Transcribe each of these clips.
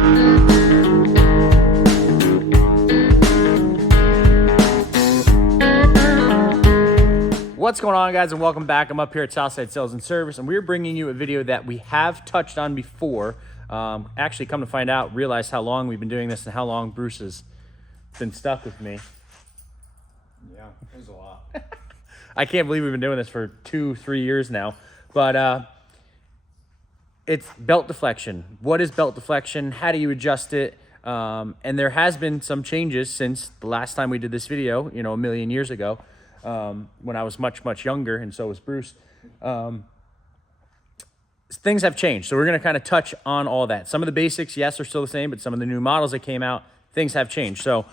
What's going on, guys, and welcome back. I'm up here at Southside Sales and Service, and we're bringing you a video that we have touched on before. Actually, come to find out, realize how long we've been doing this and how long Bruce has been stuck with me. Yeah, there's a lot. I can't believe we've been doing this for 2-3 years now. But it's belt deflection. What is belt deflection? How do you adjust it? And there has been some changes since the last time we did this video, you know, a million years ago. When I was much younger, and so was Bruce. Things have changed, so we're going to kind of touch on all that. Some of the basics, yes, are still the same, but some of the new models that came out, things have changed. So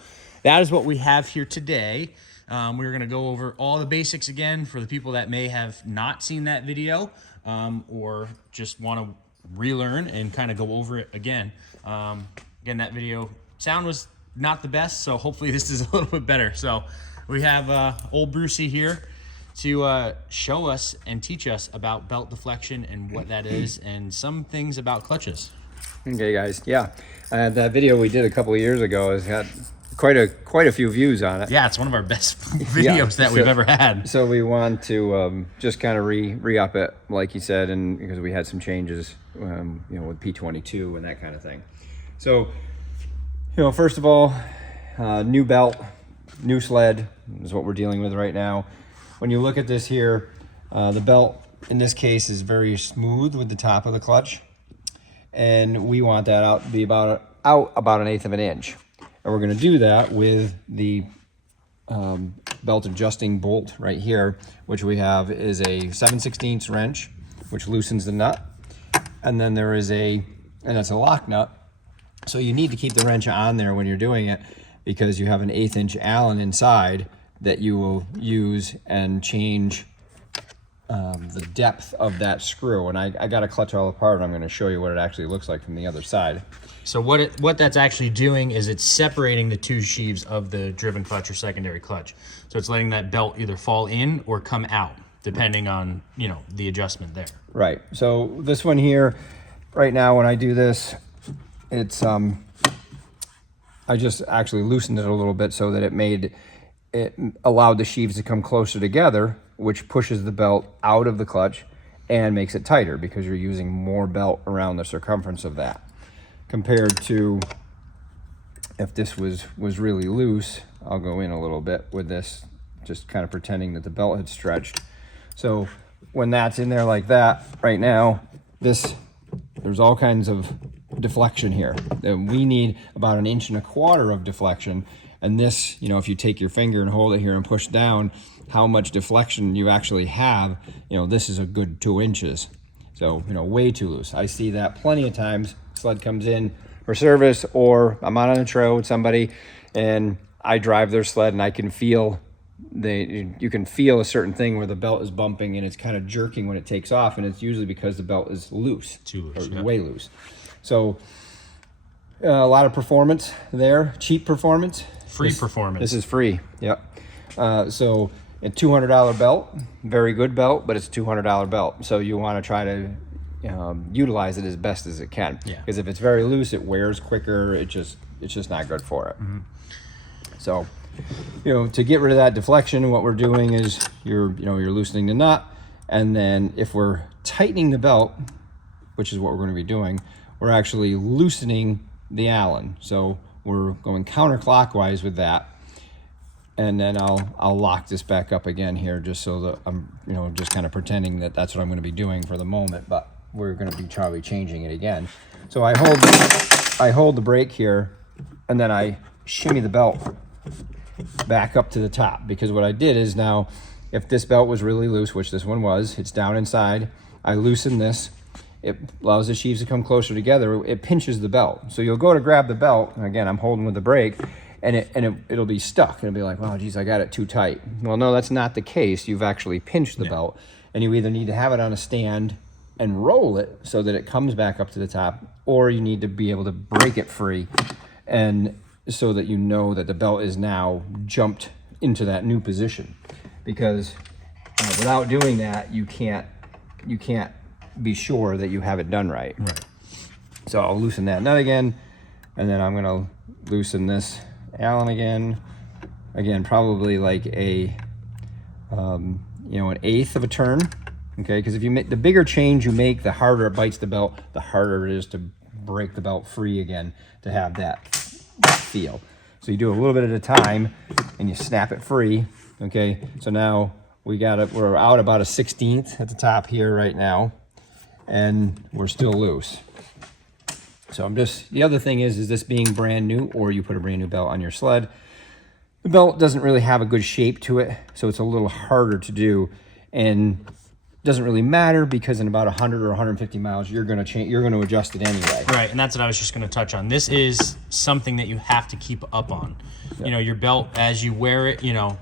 that is what we have here today. We're going to go over all the basics again for the people that may have not seen that video, or just want to relearn and kind of go over it again. Again, that video sound was not the best, so hopefully this is a little bit better. So we have old Brucey here to show us and teach us about belt deflection and what that is, and some things about clutches. Okay, guys. Yeah, that video we did a couple of years ago has had quite a few views on it. Yeah, it's one of our best videos that we've ever had. So we want to just kind of re-up it, like you said, and because we had some changes, you know, with P22 and that kind of thing. So, you know, first of all, new belt, new sled is what we're dealing with right now. When you look at this here, the belt in this case is very smooth with the top of the clutch, and we want that out to be about 1/8 of an inch. And we're going to do that with the belt adjusting bolt right here, which we have is a 7/16 wrench, which loosens the nut, and then there is and that's a lock nut. So you need to keep the wrench on there when you're doing it, because you have an 1/8 inch Allen inside that you will use and change the depth of that screw. And I got to clutch all apart, and I'm going to show you what it actually looks like from the other side. So what that's actually doing is it's separating the two sheaves of the driven clutch or secondary clutch. So it's letting that belt either fall in or come out, depending on, you know, the adjustment there. Right. So this one here, right now when I do this, it's I just actually loosened it a little bit so that it allowed the sheaves to come closer together, which pushes the belt out of the clutch and makes it tighter because you're using more belt around the circumference of that. Compared to if this was really loose, I'll go in a little bit with this, just kind of pretending that the belt had stretched. So when that's in there like that, right now, there's all kinds of deflection here. We need about 1.25 inches of deflection. And this, you know, if you take your finger and hold it here and push down, how much deflection you actually have, you know, this is a good 2 inches. So, you know, way too loose. I see that plenty of times. Sled comes in for service, or I'm on a NITRO with somebody and I drive their sled and I can feel you can feel a certain thing where the belt is bumping and it's kind of jerking when it takes off, and it's usually because the belt is loose. Too loose, or way loose. So a lot of performance there, cheap performance. Free performance. This is free, yep. So a $200 belt, very good belt, but it's a $200 belt. So you want to try to utilize it as best as it can. Yeah. Because if it's very loose, it wears quicker. It's just not good for it. Mm-hmm. So, you know, to get rid of that deflection, what we're doing is you're loosening the nut, and then if we're tightening the belt, which is what we're going to be doing, we're actually loosening the Allen. So we're going counterclockwise with that, and then I'll lock this back up again here, just so that I'm, you know, just kind of pretending that that's what I'm going to be doing for the moment, but we're going to be probably changing it again. So I hold the brake here, and then I shimmy the belt back up to the top, because what I did is, now if this belt was really loose, which this one was, it's down inside, I loosen this. It allows the sheaves to come closer together. It pinches the belt. So you'll go to grab the belt, and again, I'm holding with the brake, and it'll be stuck. It'll be like, wow, geez, I got it too tight. Well, no, that's not the case. You've actually pinched the belt, and you either need to have it on a stand and roll it so that it comes back up to the top, or you need to be able to break it free, and so that you know that the belt is now jumped into that new position. Because without doing that, you can't be sure that you have it done right. So I'll loosen that nut again, and then I'm gonna loosen this Allen again. Again, probably like a, you know, an eighth of a turn, okay? Because if you make, the bigger change you make, the harder it bites the belt, the harder it is to break the belt free again to have that feel. So you do a little bit at a time and you snap it free, okay? So now we're out about a 16th at the top here right now, and we're still loose. So I'm just, the other thing is this being brand new, or you put a brand new belt on your sled, the belt doesn't really have a good shape to it, so it's a little harder to do, and doesn't really matter because in about 100 or 150 miles, you're going to change, you're going to adjust it anyway. Right, and that's what I was just going to touch on. This is something that you have to keep up on. Yep. You know, your belt as you wear it, you know,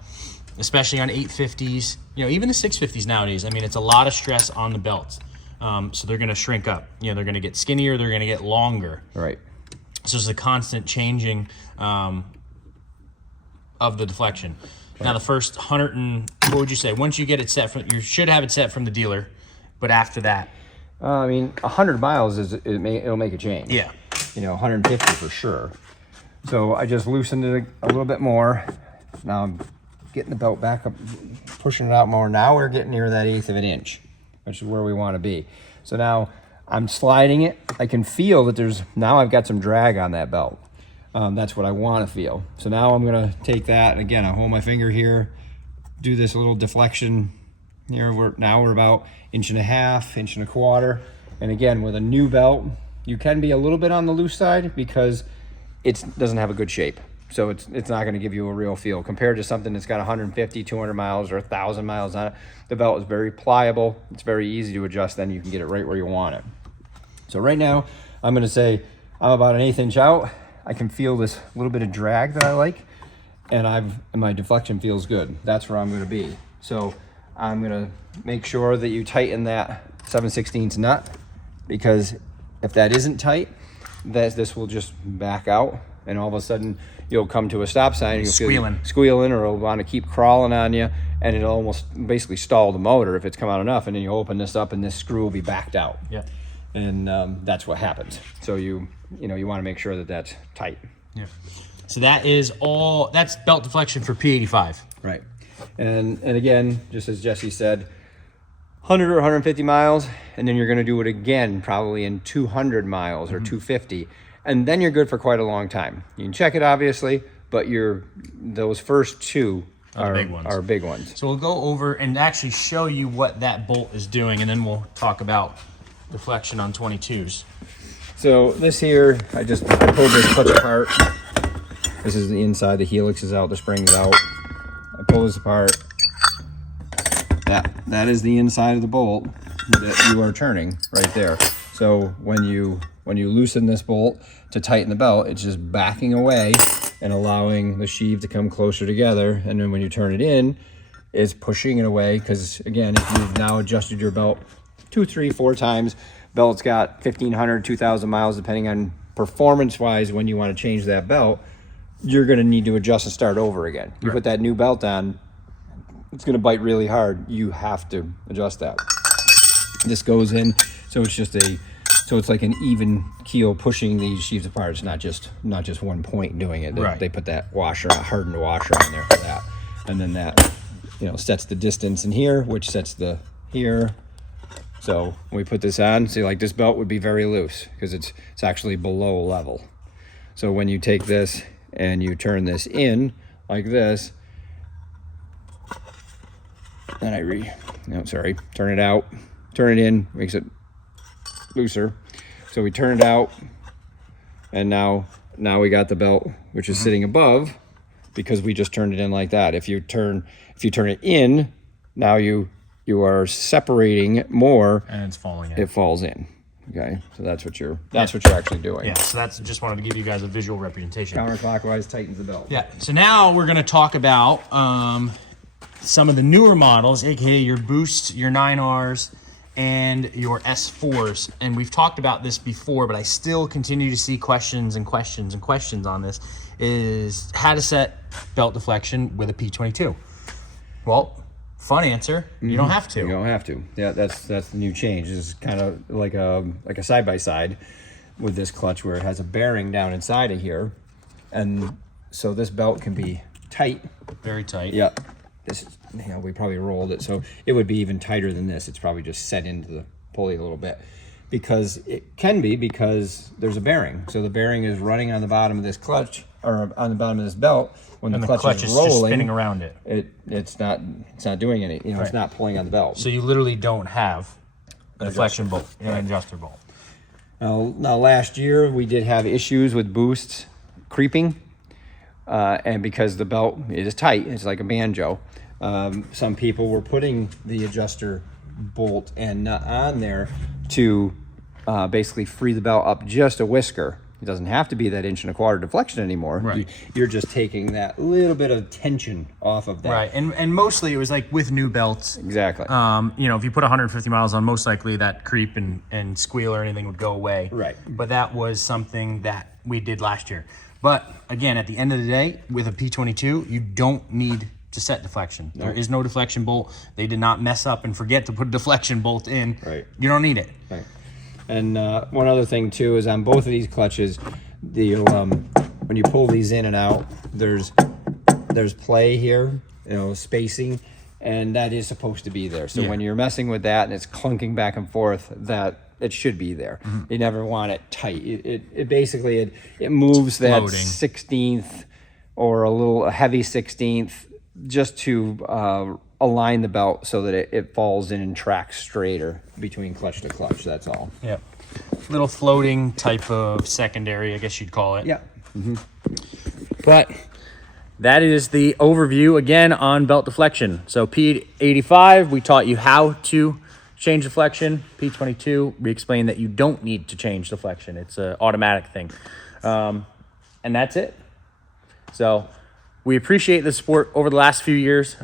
especially on 850s, you know, even the 650s nowadays. I mean, it's a lot of stress on the belts. So they're going to shrink up. You know, they're going to get skinnier, they're going to get longer. Right. So it's a constant changing of the deflection. Right. Now the first 100 and, what would you say? Once you get it set from, you should have it set from the dealer, but after that? I mean, 100 miles, it'll make a change. Yeah. You know, 150 for sure. So I just loosened it a little bit more. Now I'm getting the belt back up, pushing it out more. Now we're getting near that eighth of an inch, which is where we want to be. So now I'm sliding it. I can feel that now I've got some drag on that belt. That's what I want to feel. So now I'm going to take that, and again, I hold my finger here, do this little deflection here. Now we're about 1.5 1.25 inches. And again, with a new belt, you can be a little bit on the loose side because it doesn't have a good shape. So it's not going to give you a real feel compared to something that's got 150, 200 miles or 1,000 miles on it. The belt is very pliable. It's very easy to adjust. Then you can get it right where you want it. So right now, I'm going to say I'm about 1/8 inch out. I can feel this little bit of drag that I like, and my deflection feels good. That's where I'm going to be. So I'm going to make sure that you tighten that 7/16 nut, because if that isn't tight, this will just back out, and all of a sudden you'll come to a stop sign and you'll squealing, or it'll want to keep crawling on you, and it'll almost basically stall the motor if it's come out enough, and then you open this up and this screw will be backed out. Yeah. And that's what happens. So you want to make sure that that's tight. Yeah. So that's belt deflection for P85. Right. And again, just as Jesse said, 100 or 150 miles, and then you're going to do it again probably in 200 miles or 250, and then you're good for quite a long time. You can check it obviously, but those first two are big ones. So we'll go over and actually show you what that bolt is doing, and then we'll talk about deflection on 22s. So this here, I pulled this clutch apart. This is the inside, the helix is out, the spring's out. I pull this apart. That is the inside of the bolt that you are turning right there. So when you loosen this bolt to tighten the belt, it's just backing away and allowing the sheave to come closer together. And then when you turn it in, it's pushing it away, because again, if you've now adjusted your belt 2, 3, 4 times, belt's got 1,500, 2,000 miles, depending on performance-wise when you want to change that belt, you're going to need to adjust and start over again. You put that new belt on, it's going to bite really hard. You have to adjust that. This goes in, so it's like an even keel pushing these sheaves apart. It's not just one point doing it. They put that washer, hardened washer on there for that, and then that sets the distance in here, which sets the here. So when we put this on, see, like this belt would be very loose because it's actually below level. So when you take this and you turn this in like this, and turn it out, turn it in, makes it looser. So we turn it out, and now we got the belt, which is sitting above, because we just turned it in like that. If you turn it in, now you are separating more, and it's falling in. It falls in. Okay, so that's what you're actually doing. Yeah, so that's just wanted to give you guys a visual representation. Counterclockwise tightens the belt. Yeah. So now we're going to talk about some of the newer models, aka your Boost, your 9Rs, and your S4s. And we've talked about this before, but I still continue to see questions on this, is how to set belt deflection with a P22. Well, fun answer, you don't have to. You don't have to. Yeah, that's the new change. This is kind of like a side-by-side. with this clutch where it has a bearing down inside of here. And so this belt can be tight. Very tight. Yep. This, you know, we probably rolled it, so it would be even tighter than this. It's probably just set into the pulley a little bit. Because it can be, because there's a bearing. So the bearing is running on the bottom of this clutch, or on the bottom of this belt. When the clutch is rolling, just spinning around it. It's not doing any, you know, It's not pulling on the belt. So you literally don't have a deflection bolt, an adjuster bolt. Now last year we did have issues with boosts creeping, and because the belt is tight, it's like a banjo. Some people were putting the adjuster bolt and nut on there to basically free the belt up just a whisker. It doesn't have to be that 1.25 inch deflection anymore. Right. You're just taking that little bit of tension off of that. Right, and mostly it was like with new belts. Exactly. You know, if you put 150 miles on, most likely that creep and squeal or anything would go away. Right. But that was something that we did last year. But again, at the end of the day, with a P22, you don't need to set deflection. There is no deflection bolt. They did not mess up and forget to put a deflection bolt in. Right. You don't need it. Right. And one other thing too is on both of these clutches, when you pull these in and out, there's play here, you know, spacing, and that is supposed to be there. So when you're messing with that and it's clunking back and forth, that it should be there. You never want it tight. It basically it moves that 16th or a heavy 16th just to align the belt so that it falls in and tracks straighter between clutch to clutch. That's all. Yep. Little floating type of secondary, I guess you'd call it. Yeah. But that is the overview again on belt deflection. So P85, we taught you how to change deflection. P22, we explained that you don't need to change deflection. It's an automatic thing. And that's it. So we appreciate the support over the last few years.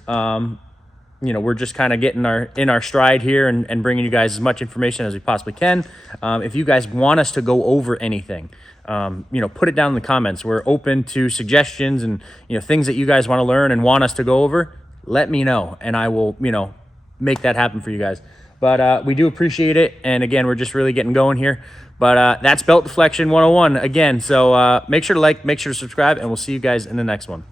You know, we're just kind of getting in our stride here and bringing you guys as much information as we possibly can. If you guys want us to go over anything, you know, put it down in the comments. We're open to suggestions and, you know, things that you guys want to learn and want us to go over. Let me know, and I will, you know, make that happen for you guys. But we do appreciate it. And again, we're just really getting going here. But that's Belt Deflection 101 again. So make sure to like, make sure to subscribe, and we'll see you guys in the next one.